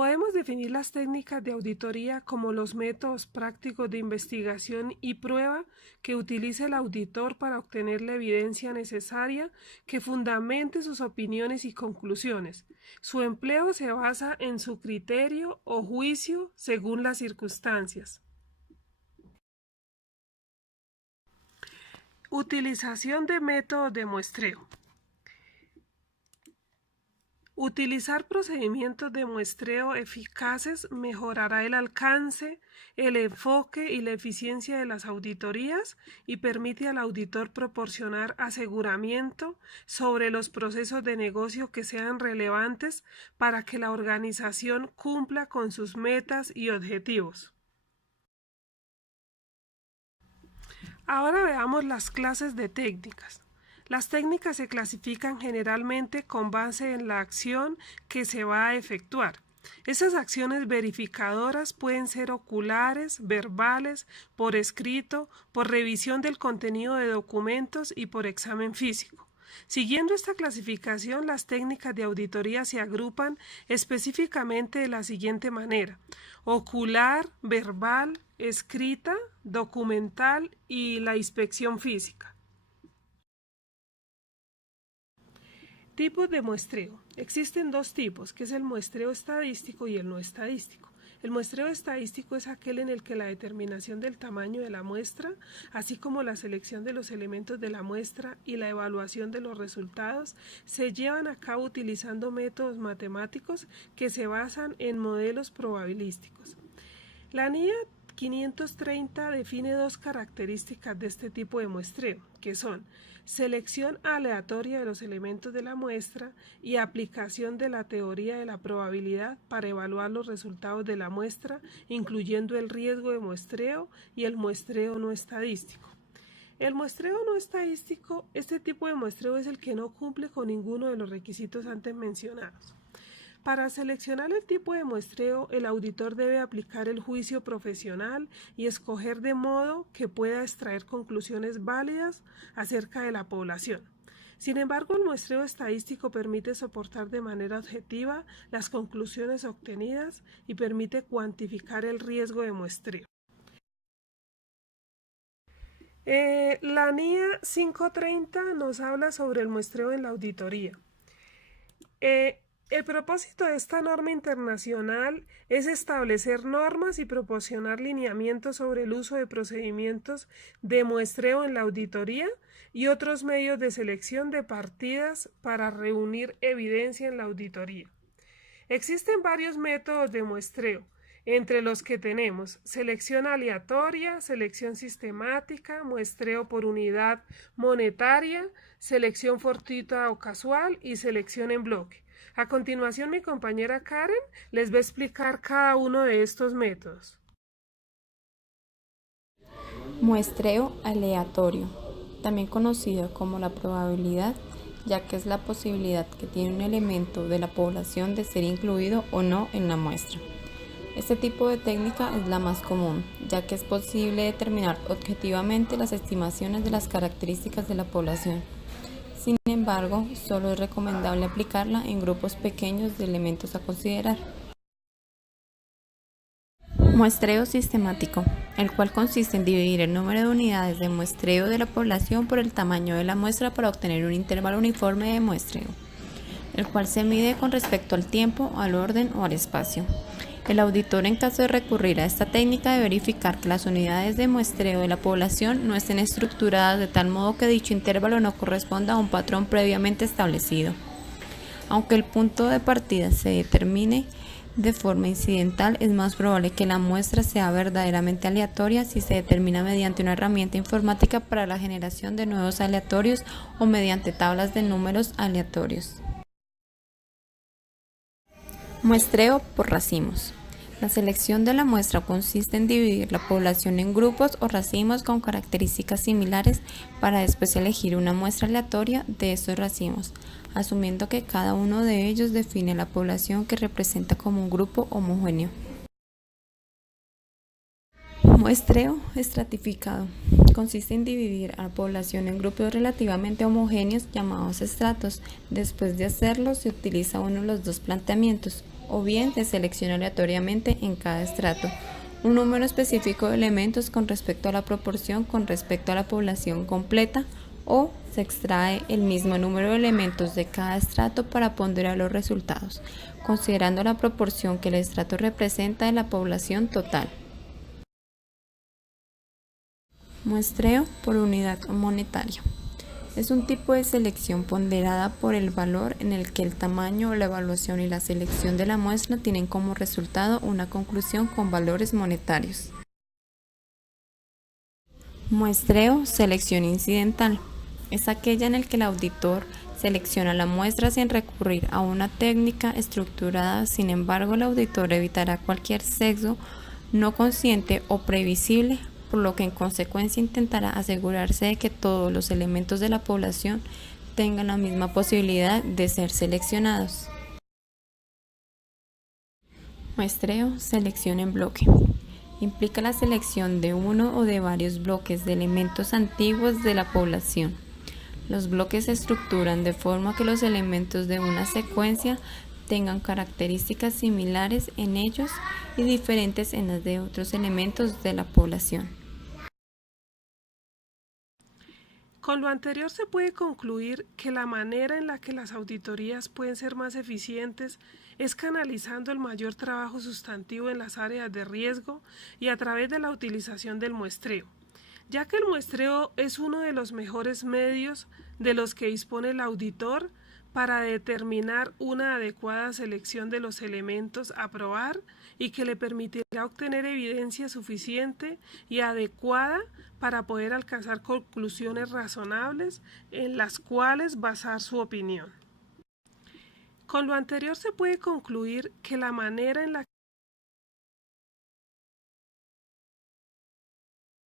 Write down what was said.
Podemos definir las técnicas de auditoría como los métodos prácticos de investigación y prueba que utiliza el auditor para obtener la evidencia necesaria que fundamente sus opiniones y conclusiones. Su empleo se basa en su criterio o juicio según las circunstancias. Utilización de métodos de muestreo. Utilizar procedimientos de muestreo eficaces mejorará el alcance, el enfoque y la eficiencia de las auditorías y permite al auditor proporcionar aseguramiento sobre los procesos de negocio que sean relevantes para que la organización cumpla con sus metas y objetivos. Ahora veamos las clases de técnicas. Las técnicas se clasifican generalmente con base en la acción que se va a efectuar. Esas acciones verificadoras pueden ser oculares, verbales, por escrito, por revisión del contenido de documentos y por examen físico. Siguiendo esta clasificación, las técnicas de auditoría se agrupan específicamente de la siguiente manera: ocular, verbal, escrita, documental y la inspección física. Tipos de muestreo. Existen dos tipos, que es el muestreo estadístico y el no estadístico. El muestreo estadístico es aquel en el que la determinación del tamaño de la muestra, así como la selección de los elementos de la muestra y la evaluación de los resultados, se llevan a cabo utilizando métodos matemáticos que se basan en modelos probabilísticos. La NIA 530 define dos características de este tipo de muestreo, que son selección aleatoria de los elementos de la muestra y aplicación de la teoría de la probabilidad para evaluar los resultados de la muestra, incluyendo el riesgo de muestreo y el muestreo no estadístico. El muestreo no estadístico, este tipo de muestreo es el que no cumple con ninguno de los requisitos antes mencionados. Para seleccionar el tipo de muestreo, el auditor debe aplicar el juicio profesional y escoger de modo que pueda extraer conclusiones válidas acerca de la población. Sin embargo, el muestreo estadístico permite soportar de manera objetiva las conclusiones obtenidas y permite cuantificar el riesgo de muestreo. La NIA 530 nos habla sobre el muestreo en la auditoría. El propósito de esta norma internacional es establecer normas y proporcionar lineamientos sobre el uso de procedimientos de muestreo en la auditoría y otros medios de selección de partidas para reunir evidencia en la auditoría. Existen varios métodos de muestreo, entre los que tenemos selección aleatoria, selección sistemática, muestreo por unidad monetaria, selección fortuita o casual y selección en bloque. A continuación, mi compañera Karen les va a explicar cada uno de estos métodos. Muestreo aleatorio, también conocido como la probabilidad, ya que es la posibilidad que tiene un elemento de la población de ser incluido o no en la muestra. Este tipo de técnica es la más común, ya que es posible determinar objetivamente las estimaciones de las características de la población. Sin embargo, solo es recomendable aplicarla en grupos pequeños de elementos a considerar. Muestreo sistemático, el cual consiste en dividir el número de unidades de muestreo de la población por el tamaño de la muestra para obtener un intervalo uniforme de muestreo, el cual se mide con respecto al tiempo, al orden o al espacio. El auditor, en caso de recurrir a esta técnica, debe verificar que las unidades de muestreo de la población no estén estructuradas de tal modo que dicho intervalo no corresponda a un patrón previamente establecido. Aunque el punto de partida se determine de forma incidental, es más probable que la muestra sea verdaderamente aleatoria si se determina mediante una herramienta informática para la generación de nuevos aleatorios o mediante tablas de números aleatorios. Muestreo por racimos. La selección de la muestra consiste en dividir la población en grupos o racimos con características similares para después elegir una muestra aleatoria de estos racimos, asumiendo que cada uno de ellos define la población que representa como un grupo homogéneo. Muestreo estratificado. Consiste en dividir a la población en grupos relativamente homogéneos llamados estratos. Después de hacerlo, se utiliza uno de los dos planteamientos. o bien se selecciona aleatoriamente en cada estrato un número específico de elementos con respecto a la proporción con respecto a la población completa, o se extrae el mismo número de elementos de cada estrato para ponderar los resultados, considerando la proporción que el estrato representa de la población total. Muestreo por unidad monetaria. Es un tipo de selección ponderada por el valor en el que el tamaño, la evaluación y la selección de la muestra tienen como resultado una conclusión con valores monetarios. Muestreo, selección incidental. Es aquella en el que el auditor selecciona la muestra sin recurrir a una técnica estructurada. Sin embargo, el auditor evitará cualquier sesgo no consciente o previsible, por lo que en consecuencia intentará asegurarse de que todos los elementos de la población tengan la misma posibilidad de ser seleccionados. Muestreo, selección en bloque. Implica la selección de uno o de varios bloques de elementos antiguos de la población. Los bloques se estructuran de forma que los elementos de una secuencia tengan características similares en ellos y diferentes en las de otros elementos de la población. Con lo anterior se puede concluir que la manera en la que las auditorías pueden ser más eficientes es canalizando el mayor trabajo sustantivo en las áreas de riesgo y a través de la utilización del muestreo, ya que el muestreo es uno de los mejores medios de los que dispone el auditor para determinar una adecuada selección de los elementos a probar y que le permitirá obtener evidencia suficiente y adecuada para poder alcanzar conclusiones razonables en las cuales basar su opinión. Con lo anterior se puede concluir que la manera en la